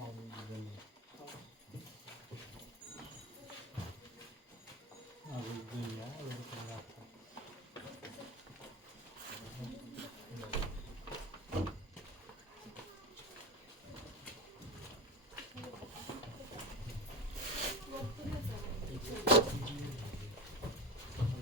Allah'ın izniyle.